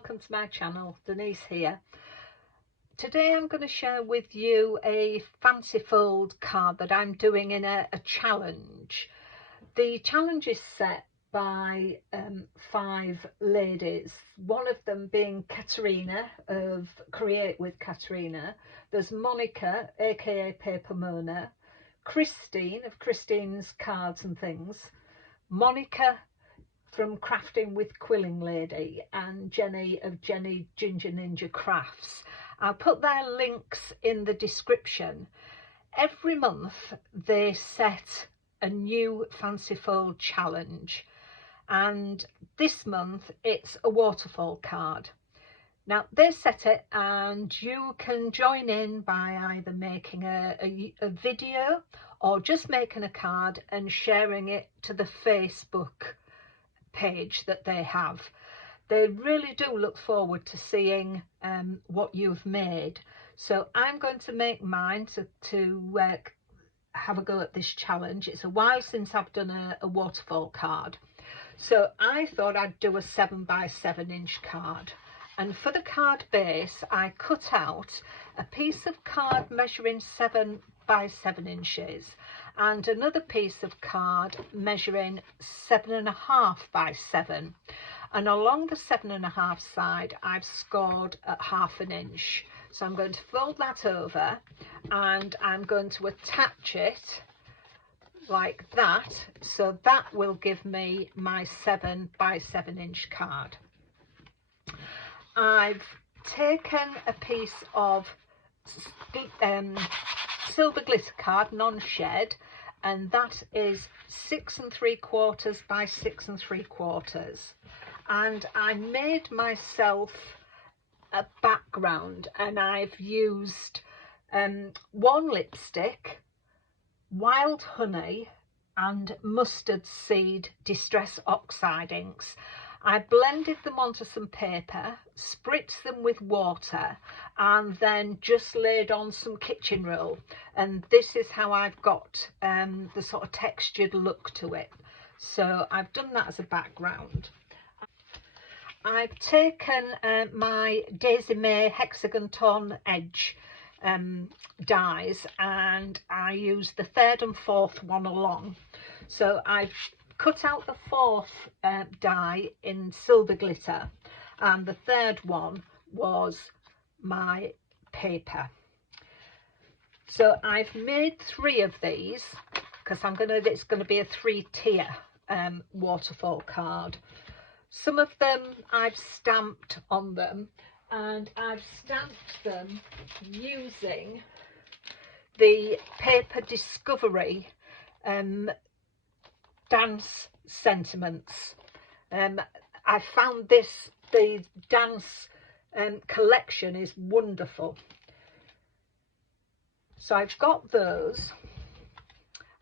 welcome to my channel. Denise here. Today I'm going to share with you a fancy fold card that I'm doing in a challenge. The challenge is set by 5 ladies, one of them being Katerina of Create with Katerina. There's Monica, aka Paper Mona, Christine of Christine's Cards and Things, Monica from Crafting with Quilling Lady, and Jenny of Jenny Ginger Ninja Crafts. I'll put their links in the description. Every month they set a new fancy fold challenge, and this month it's a waterfall card. Now they set it and you can join in by either making a video or just making a card and sharing it to the Facebook page that they have. They really do look forward to seeing what you've made. So I'm going to make mine to have a go at this challenge. It's a while since I've done a waterfall card, so I thought I'd do a 7 by 7 inch card. And for the card base I cut out a piece of card measuring 7 by 7 inches and another piece of card measuring 7.5 by 7, and along the 7.5 side I've scored at 1/2 inch. So I'm going to fold that over and I'm going to attach it like that, so that will give me my 7 by 7 inch card. I've taken a piece of silver glitter card, non-shed, and that is 6 3/4 by 6 3/4, and I made myself a background, and I've used one lipstick, wild honey and mustard seed distress oxide inks. I blended them onto some paper, spritzed them with water, and then just laid on some kitchen roll, and this is how I've got the sort of textured look to it. So I've done that as a background. I've taken my Daisy May Hexagon Ton Edge dies, and I used the 3rd and 4th one along. So I've cut out the 4th die in silver glitter, and the 3rd one was my paper. So I've made 3 of these because it's going to be a 3-tier waterfall card. Some of them I've stamped on them, and I've stamped them using the Paper Discovery dance sentiments. I found the dance collection is wonderful. So I've got those.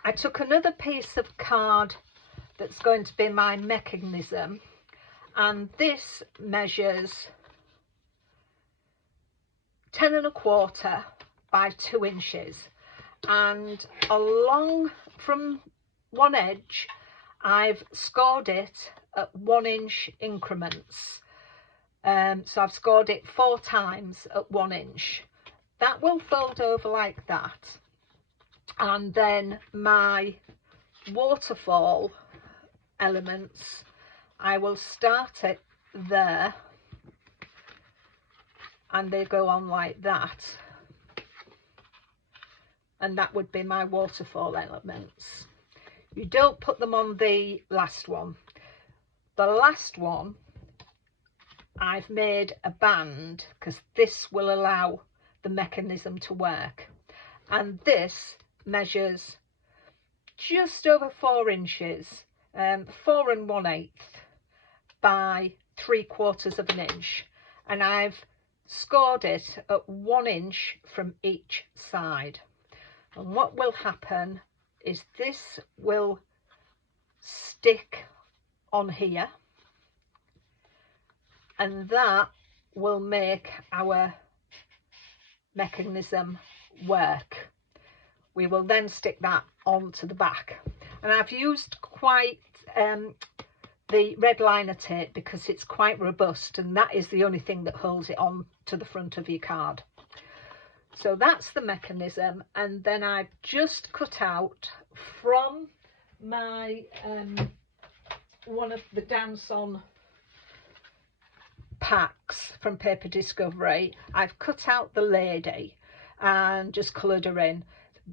I took another piece of card that's going to be my mechanism, and this measures 10 1/4 by 2 inches, and along from one edge I've scored it at 1 inch increments. So I've scored it 4 times at 1 inch. That will fold over like that, and then my waterfall elements, I will start it there and they go on like that, and that would be my waterfall elements. You don't put them on the last one. The last one I've made a band because this will allow the mechanism to work, and this measures just over 4 inches, 4 1/8 by 3/4 inch, and I've scored it at 1 inch from each side. And what will happen is this will stick on here, and that will make our mechanism work. We will then stick that onto the back, and I've used quite the red liner tape because it's quite robust, and that is the only thing that holds it on to the front of your card. So that's the mechanism, and then I've just cut out from my one of the Dance On packs from Paper Discovery. I've cut out the lady and just coloured her in.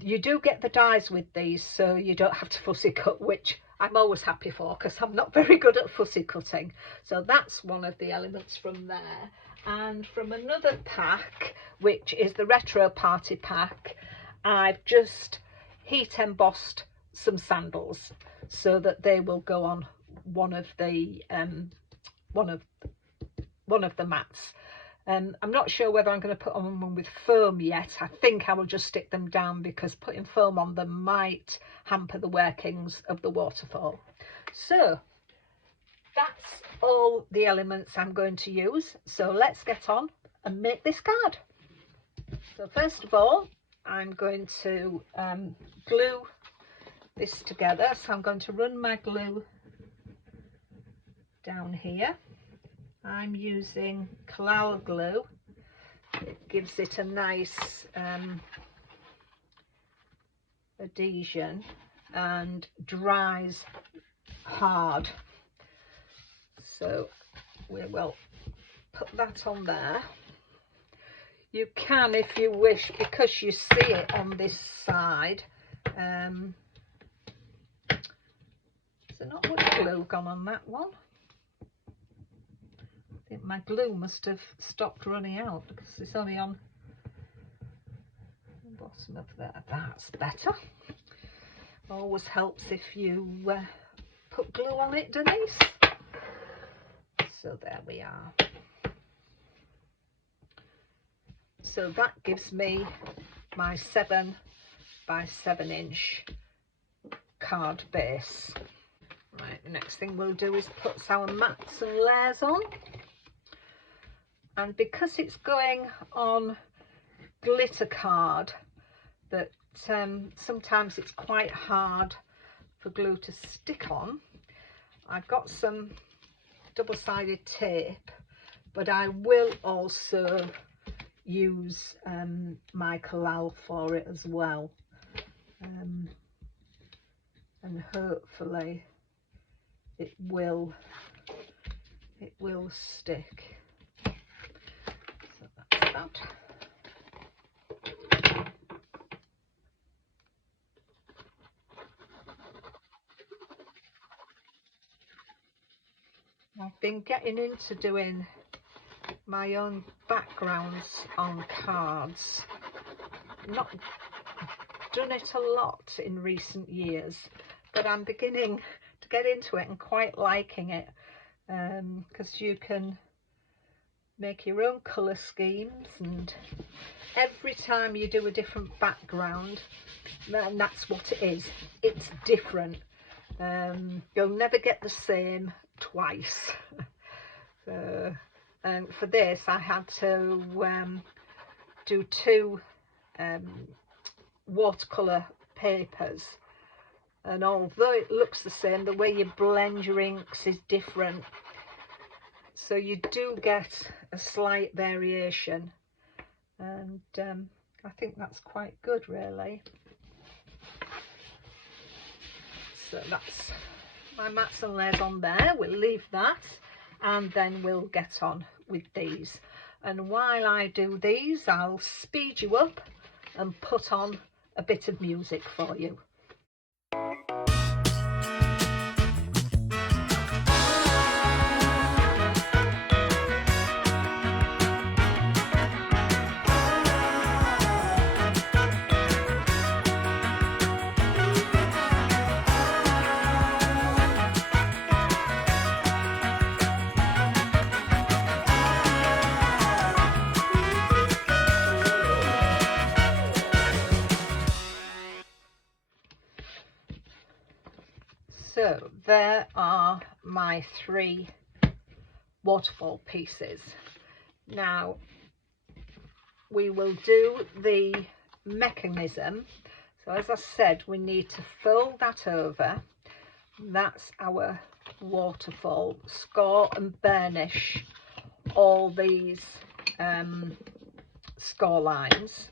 You do get the dies with these, so you don't have to fussy cut, which I'm always happy for because I'm not very good at fussy cutting. So that's one of the elements from there. And from another pack, which is the Retro Party pack, I've just heat embossed some sandals so that they will go on one of the mats. I'm not sure whether I'm going to put on one with foam yet. I think I will just stick them down because putting foam on them might hamper the workings of the waterfall. So that's all the elements I'm going to use. So let's get on and make this card. So first of all, I'm going to glue this together. So I'm going to run my glue down here. I'm using Collal glue. It gives it a nice adhesion and dries hard. So we will put that on there. You can, if you wish, because you see it on this side. Is there not much glue gone on that one? I think my glue must have stopped running out because it's only on the bottom of there. That's better. Always helps if you put glue on it, Denise. So there we are. So that gives me my 7 by 7 inch card base. Right, the next thing we'll do is put our mats and layers on. And because it's going on glitter card, that sometimes it's quite hard for glue to stick on, I've got some double-sided tape, but I will also use my Collal for it as well, and hopefully it will stick. So that's that. I've been getting into doing my own backgrounds on cards. Not done it a lot in recent years, but I'm beginning to get into it and quite liking it, because you can make your own colour schemes, and every time you do a different background, and that's what it is, it's different. You'll never get the same twice. And for this I had to do 2 watercolour papers, and although it looks the same, the way you blend your inks is different, so you do get a slight variation, and I think that's quite good, really. So that's my mats and layers on there. We'll leave that, and then we'll get on with these. And while I do these, I'll speed you up and put on a bit of music for you. So there are my 3 waterfall pieces. Now we will do the mechanism. So as I said, we need to fold that over. That's our Waterfall, score and burnish all these score lines.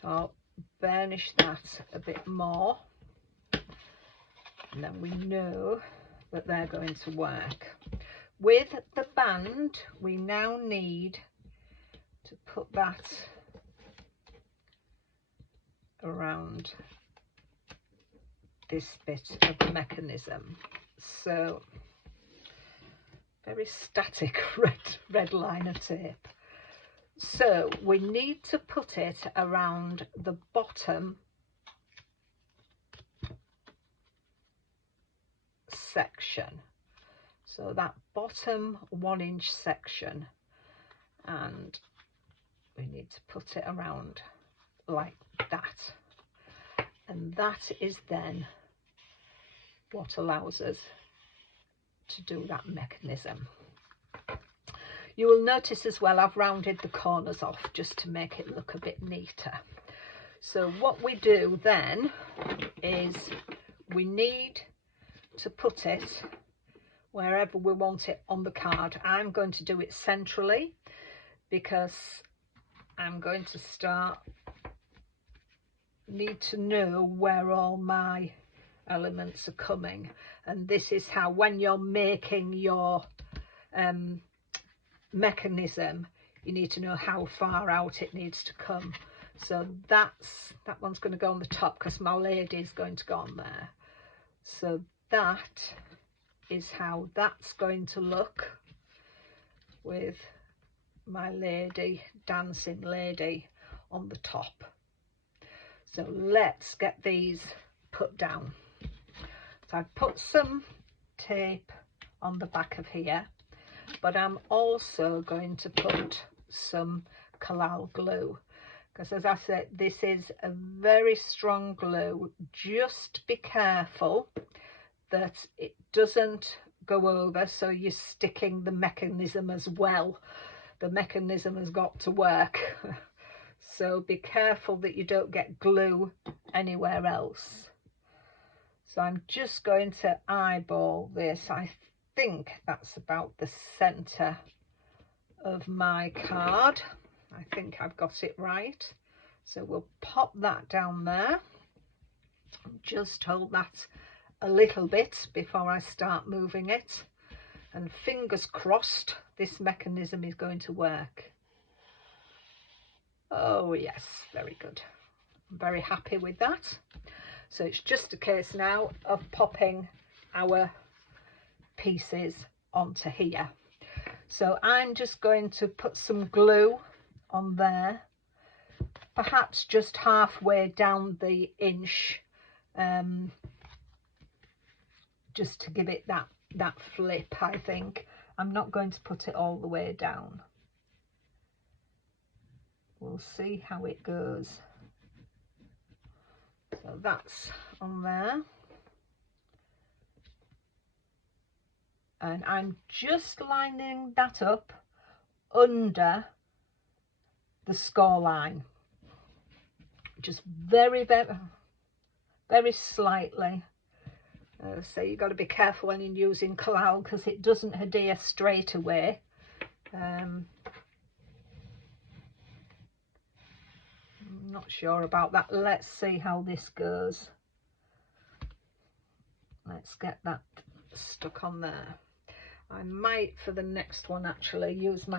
So I'll burnish that a bit more, and then we know that they're going to work. With the band, we now need to put that around this bit of the mechanism. So very static red line of tape. So we need to put it around the bottom section, so that bottom 1 inch section, and we need to put it around like that, and that is then what allows us to do that mechanism. You will notice as well I've rounded the corners off just to make it look a bit neater. So what we do then is we need to put it wherever we want it on the card. I'm going to do it centrally because I'm going to need to know where all my elements are coming, and this is how, when you're making your mechanism, you need to know how far out it needs to come. So that one's going to go on the top because my lady is going to go on there. So that is how that's going to look with my lady, dancing lady, on the top. So let's get these put down. So I've put some tape on the back of here, but I'm also going to put some collal glue, because as I said, this is a very strong glue. Just be careful that it doesn't go over, so you're sticking the mechanism as well. The mechanism has got to work. So be careful that you don't get glue anywhere else. So I'm just going to eyeball this. I think that's about the center of my card. I think I've got it right. So we'll pop that down there. Just hold that a little bit before I start moving it, and fingers crossed this mechanism is going to work. Oh yes, very good. I'm very happy with that. So it's just a case now of popping our pieces onto here. So I'm just going to put some glue on there, perhaps just halfway down the inch, just to give it that flip. I think I'm not going to put it all the way down. We'll see how it goes. So that's on there, and I'm just lining that up under the score line, just very slightly. So you've got to be careful when you're using collal, because it doesn't adhere straight away. I'm not sure about that. Let's see how this goes. Let's get that stuck on there. I might, for the next one, actually use my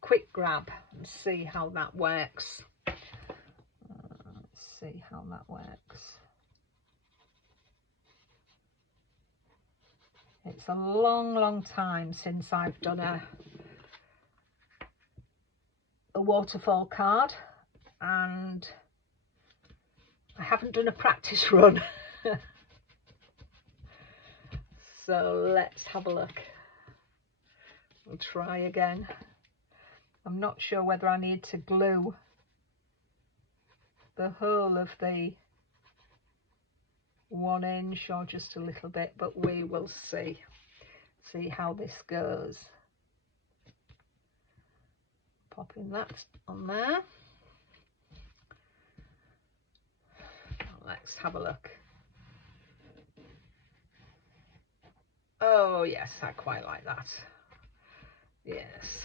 quick grab and see how that works. Let's see how that works. It's a long time since I've done a waterfall card, and I haven't done a practice run. So let's have a look. We'll try again. I'm not sure whether I need to glue the whole of the 1 inch or just a little bit, but we will see how this goes. Popping that on there. Let's have a look. Oh yes, I quite like that. Yes,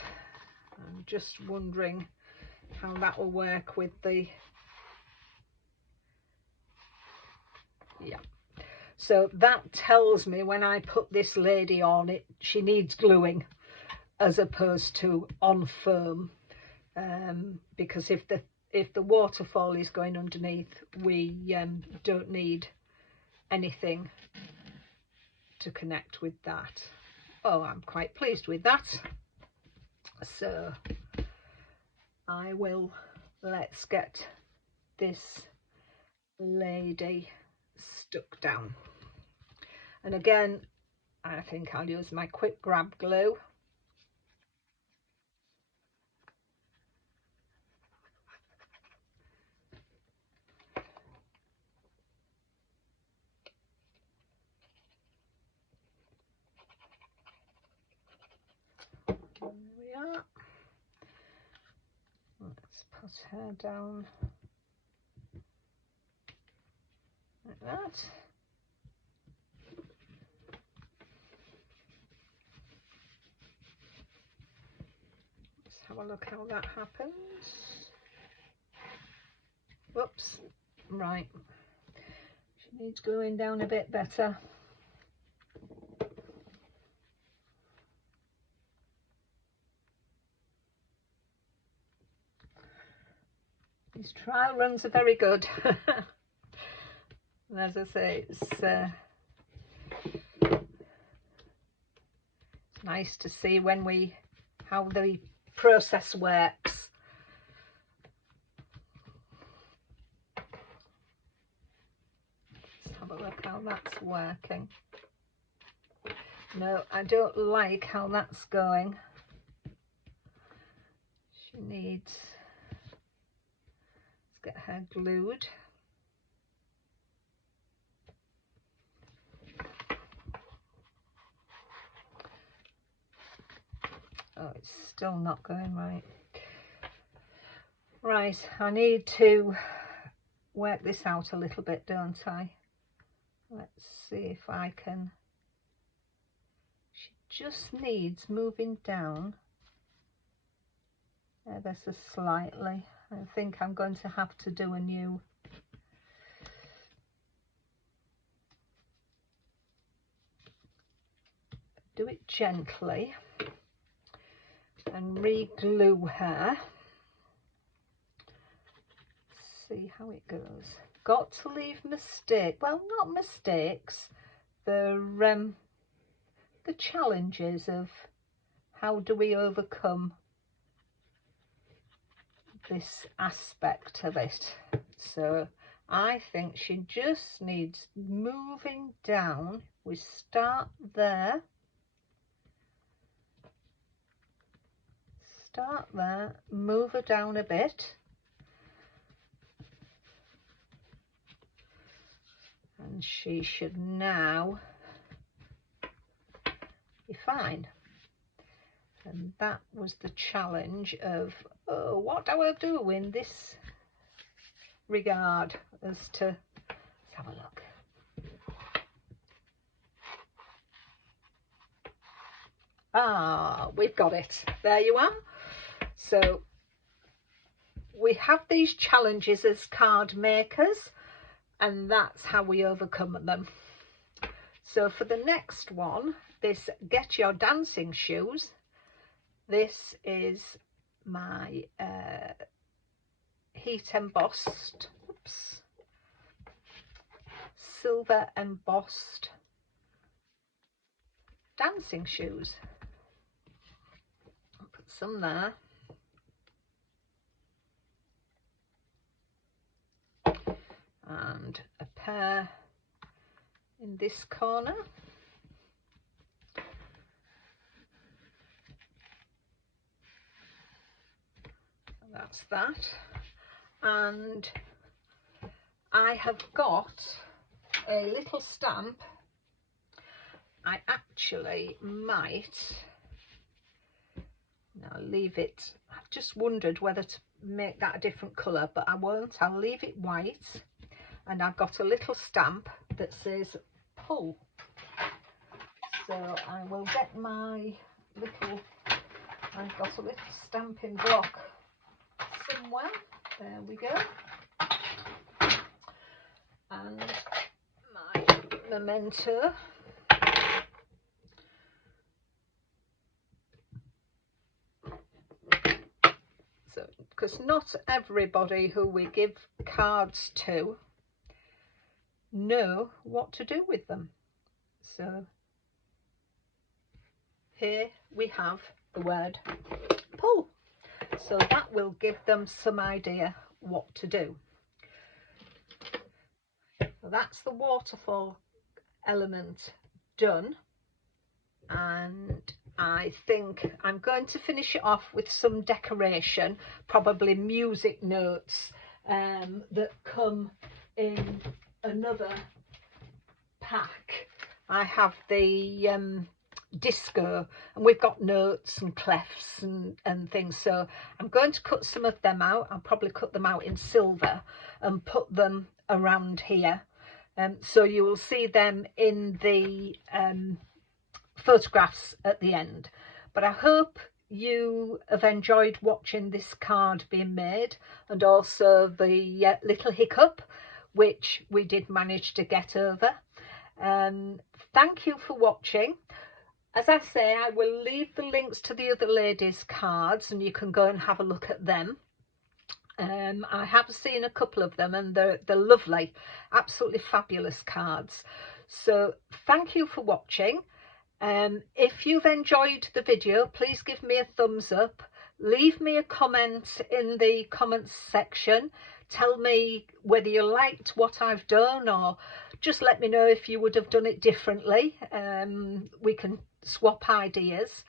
I'm just wondering how that will work with the, yeah. So that tells me when I put this lady on it, she needs gluing as opposed to on firm, because if the waterfall is going underneath, we don't need anything to connect with that. Oh, I'm quite pleased with that. So let's get this lady stuck down. And again, I think I'll use my quick grab glue. There we are. Let's put her down like that. Let's have a look how that happens. Whoops, right. She needs gluing down a bit better. These trial runs are very good. And as I say, it's nice to see how the process works. Let's have a look how that's working. No, I don't like how that's going. She needs, let's get her glued. Oh, it's still not going right. Right, I need to work this out a little bit, don't I? Let's see if I can. She just needs moving down ever so slightly. I think I'm going to have to do a new do it gently and re-glue her. See how it goes. Got to leave well, not mistakes, the challenges of how do we overcome this aspect of it. So I think she just needs moving down. We start there, move her down a bit, and she should now be fine. And that was the challenge of, oh, what do I do in this regard as to, let's have a look. Ah, we've got it. There you are. So we have these challenges as card makers, and that's how we overcome them. So for the next one, this Get Your Dancing Shoes, this is my heat embossed, silver embossed dancing shoes. I'll put some there. And a pair in this corner. That's that. And I have got a little stamp. I actually might now leave it. I've just wondered whether to make that a different colour, but I won't. I'll leave it white. And I've got a little stamp that says pull. So I will get my little, I've got a little stamping block somewhere. There we go. And my memento. So, because not everybody who we give cards to know what to do with them. So here we have the word pull. So that will give them some idea what to do. So that's the waterfall element done. And I think I'm going to finish it off with some decoration, probably music notes that come in another pack. I have the disco, and we've got notes and clefs and things, so I'm going to cut some of them out. I'll probably cut them out in silver and put them around here, so you will see them in the photographs at the end. But I hope you have enjoyed watching this card being made, and also the little hiccup which we did manage to get over. Thank you for watching. As I say, I will leave the links to the other ladies' cards and you can go and have a look at them. I have seen a couple of them and they're lovely, absolutely fabulous cards. So thank you for watching. If you've enjoyed the video, please give me a thumbs up. Leave me a comment in the comments section. Tell me whether you liked what I've done, or just let me know if you would have done it differently. We can swap ideas.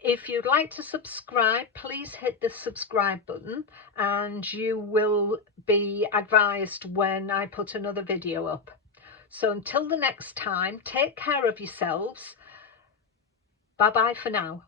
If you'd like to subscribe, please hit the subscribe button and you will be advised when I put another video up. So until the next time, take care of yourselves. Bye bye for now.